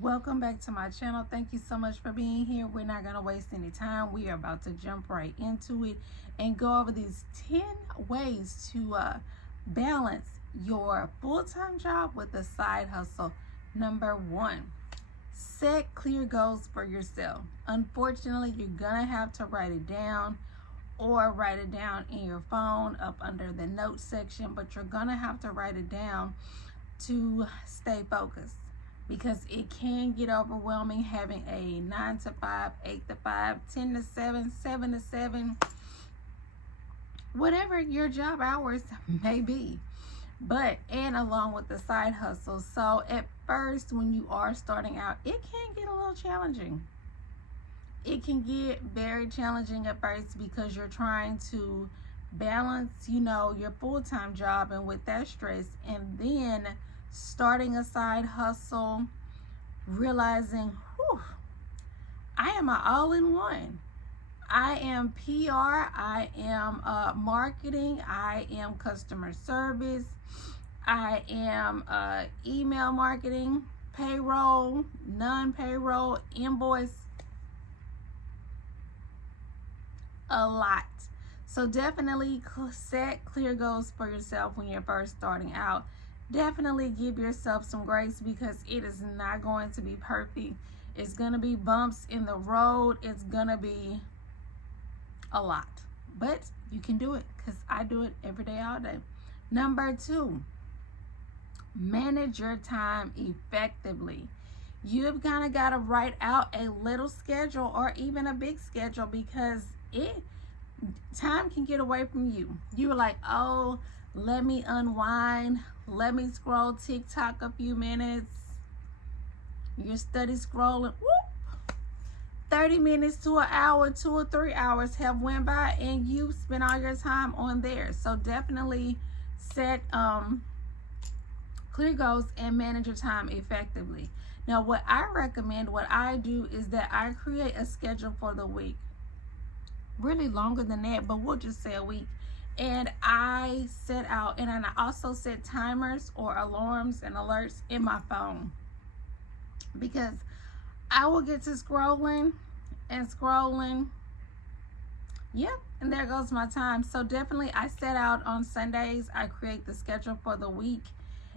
Welcome back to my channel. Thank you so much for being here. We're not going to waste any time. We are about to jump right into it and go over these 10 ways to balance your full-time job with a side hustle. Number 1, set clear goals for yourself. Unfortunately, you're going to have to write it down or write it down in your phone up under the notes section, but you're going to have to write it down to stay focused, because it can get overwhelming having a 9 to 5, 8 to 5, 10 to 7, 7 to 7, whatever your job hours may be. And along with the side hustle. So at first, when you are starting out, it can get a little challenging. It can get very challenging at first because you're trying to balance, your full-time job and with that stress, and then starting a side hustle, realizing, I am an all-in-one. I am PR, I am marketing, I am customer service, I am email marketing, payroll, non-payroll, invoice, a lot. So definitely set clear goals for yourself when you're first starting out. Definitely give yourself some grace because it is not going to be perfect. It's going to be bumps in the road. It's going to be a lot. But you can do it because I do it every day, all day. Number 2, manage your time effectively. You've kind of got to write out a little schedule or even a big schedule because time can get away from you. You're like, oh, let me unwind. Let me scroll TikTok a few minutes. You're steady scrolling. 30 minutes to an hour, 2 or 3 hours have went by and you've spent all your time on there. So definitely set clear goals and manage your time effectively. Now, what I recommend, what I do is that I create a schedule for the week. Really longer than that, but we'll just say a week. And I set out, and I also set timers or alarms and alerts in my phone, because I will get to scrolling and scrolling. Yep, and there goes my time. So definitely I set out on Sundays. I create the schedule for the week,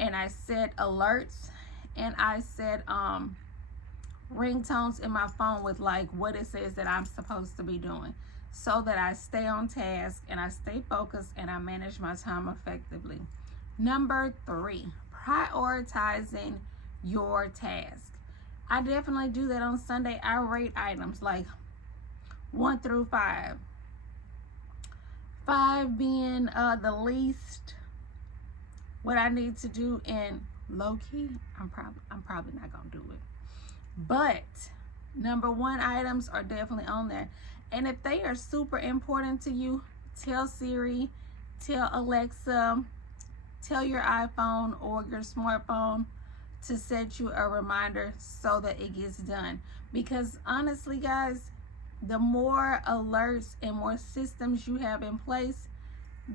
and I set alerts, and I set ringtones in my phone with like what it says that I'm supposed to be doing, so that I stay on task and I stay focused and I manage my time effectively. Number 3, prioritizing your task. I definitely do that on Sunday. I rate items like 1 through 5. 5 being the least what I need to do, and low key, I'm probably not gonna do it. But number 1 items are definitely on there. And if they are super important to you, tell Siri, tell Alexa, tell your iPhone or your smartphone to set you a reminder so that it gets done. Because honestly, guys, the more alerts and more systems you have in place,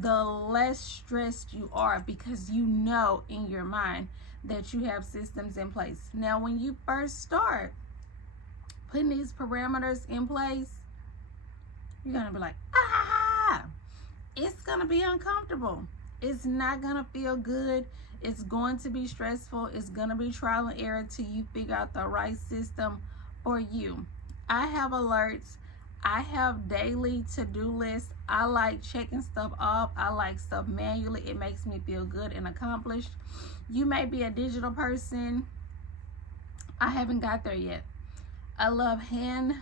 the less stressed you are, because you know in your mind that you have systems in place. Now, when you first start putting these parameters in place, you're going to be like, it's going to be uncomfortable. It's not going to feel good. It's going to be stressful. It's going to be trial and error till you figure out the right system for you. I have alerts. I have daily to-do lists. I like checking stuff off. I like stuff manually. It makes me feel good and accomplished. You may be a digital person. I haven't got there yet. I love pen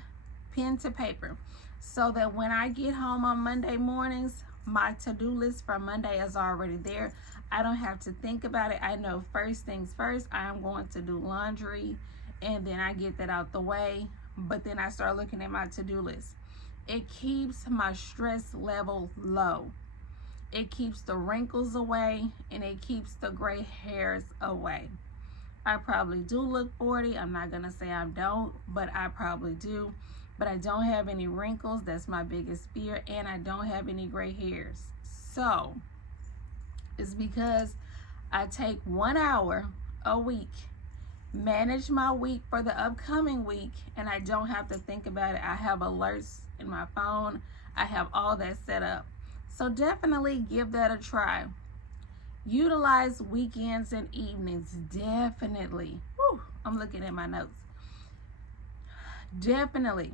to paper, so that when I get home on Monday mornings, my to-do list for Monday is already there. I don't have to think about it. I know first things first, I'm going to do laundry, and then I get that out the way. But then I start looking at my to-do list. It keeps my stress level low. It keeps the wrinkles away, and it keeps the gray hairs away. I probably do look 40. I'm not going to say I don't, but I probably do. But I don't have any wrinkles. That's my biggest fear. And I don't have any gray hairs. So it's because I take 1 hour a week manage my week for the upcoming week, and I don't have to think about it. I have alerts in my phone. I have all that set up. So definitely give that a try. Utilize weekends and evenings. Definitely. Whew, I'm looking at my notes. Definitely.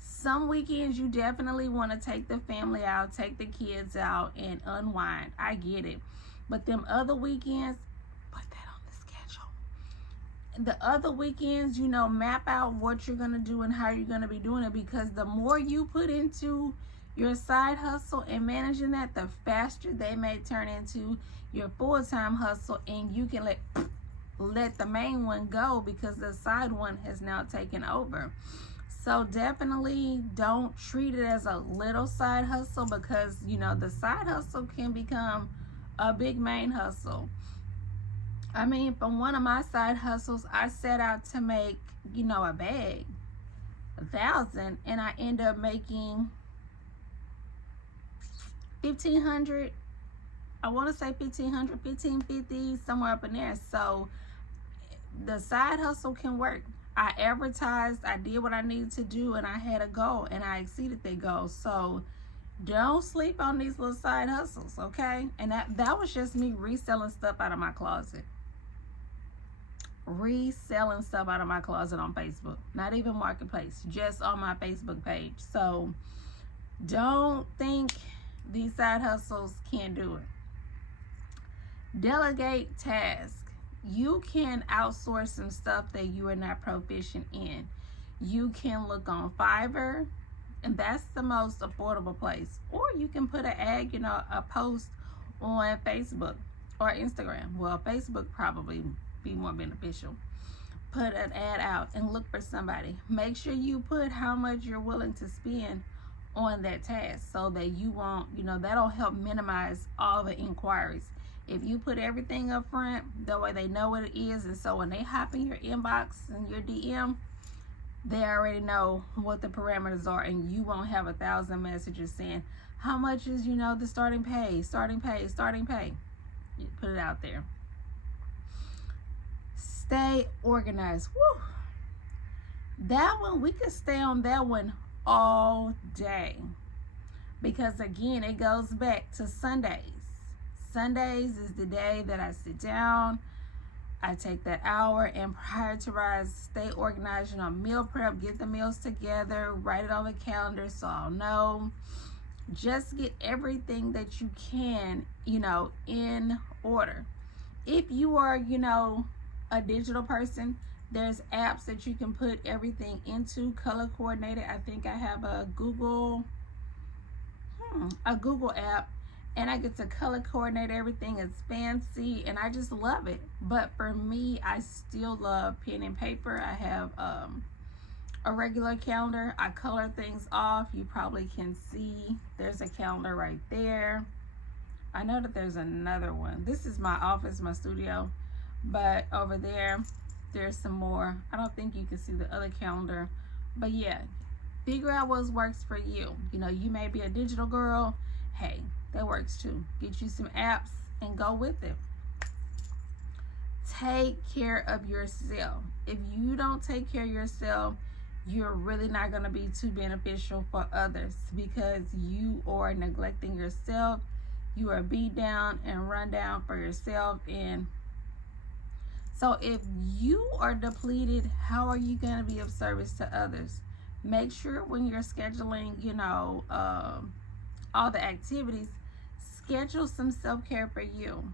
Some weekends you definitely want to take the family out, take the kids out, and unwind. I get it. But them other weekends, put that on the schedule. The other weekends, map out what you're going to do and how you're going to be doing it, because the more you put into your side hustle and managing that, the faster they may turn into your full-time hustle, and you can let the main one go because the side one has now taken over. So definitely don't treat it as a little side hustle, because the side hustle can become a big main hustle. I mean, from one of my side hustles, I set out to make a bag, 1,000, and I end up making 1,500. I want to say 1,500, 1,550, somewhere up in there. So the side hustle can work. I advertised, I did what I needed to do, and I had a goal, and I exceeded that goal. So don't sleep on these little side hustles, okay? And that was just me reselling stuff out of my closet. Reselling stuff out of my closet on Facebook. Not even Marketplace, just on my Facebook page. So don't think these side hustles can't do it. Delegate tasks. You can outsource some stuff that you are not proficient in. You can look on Fiverr, and that's the most affordable place. Or you can put an ad, a post on Facebook or Instagram. Well, Facebook probably be more beneficial. Put an ad out and look for somebody. Make sure you put how much you're willing to spend on that task, so that you won't, that'll help minimize all the inquiries. If you put everything up front, that way they know what it is, and so when they hop in your inbox and your DM, they already know what the parameters are, and you won't have 1,000 messages saying, how much is, the starting pay. You put it out there. Stay organized. Woo! That one, we could stay on that one all day, because again, it goes back to Sundays. Sundays is the day that I sit down, I take that hour and prioritize, stay organized, meal prep, get the meals together, write it on the calendar so I'll know. Just get everything that you can, in order. If you are, a digital person, there's apps that you can put everything into, color coordinated. I think I have a Google app, and I get to color coordinate everything. It's fancy, and I just love it. But for me, I still love pen and paper. I have a regular calendar. I color things off. You probably can see there's a calendar right there. I know that there's another one. This is my office, my studio, but over there's some more. I don't think you can see the other calendar, but yeah, figure out what works for you. You may be a digital girl. Hey, that works too. Get you some apps and go with it. Take care of yourself. If you don't take care of yourself, you're really not going to be too beneficial for others, because you are neglecting yourself. You are beat down and run down for yourself. And so if you are depleted, how are you going to be of service to others? Make sure when you're scheduling, all the activities, schedule some self-care for you.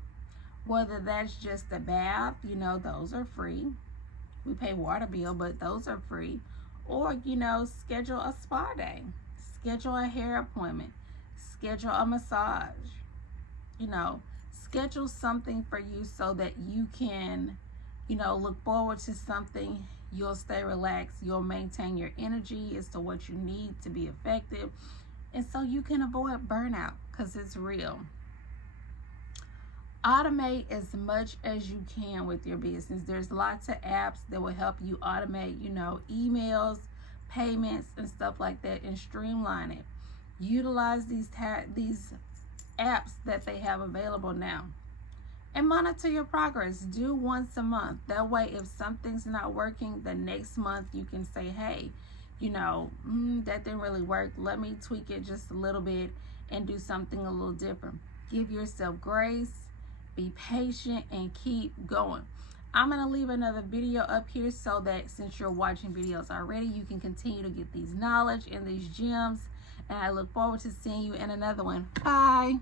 Whether that's just a bath, those are free. We pay water bill, but those are free. Or, schedule a spa day, schedule a hair appointment, schedule a massage, schedule something for you so that you can, look forward to something. You'll stay relaxed. You'll maintain your energy as to what you need to be effective. And so you can avoid burnout, because it's real. Automate as much as you can with your business. There's lots of apps that will help you automate, emails, payments, and stuff like that, and streamline it. Utilize these apps that they have available now. and monitor your progress. Do once a month. That way, if something's not working, the next month you can say, hey, you know, that didn't really work. Let me tweak it just a little bit and do something a little different. Give yourself grace, be patient, and keep going. I'm going to leave another video up here so that since you're watching videos already, you can continue to get these knowledge and these gems. And I look forward to seeing you in another one. Bye.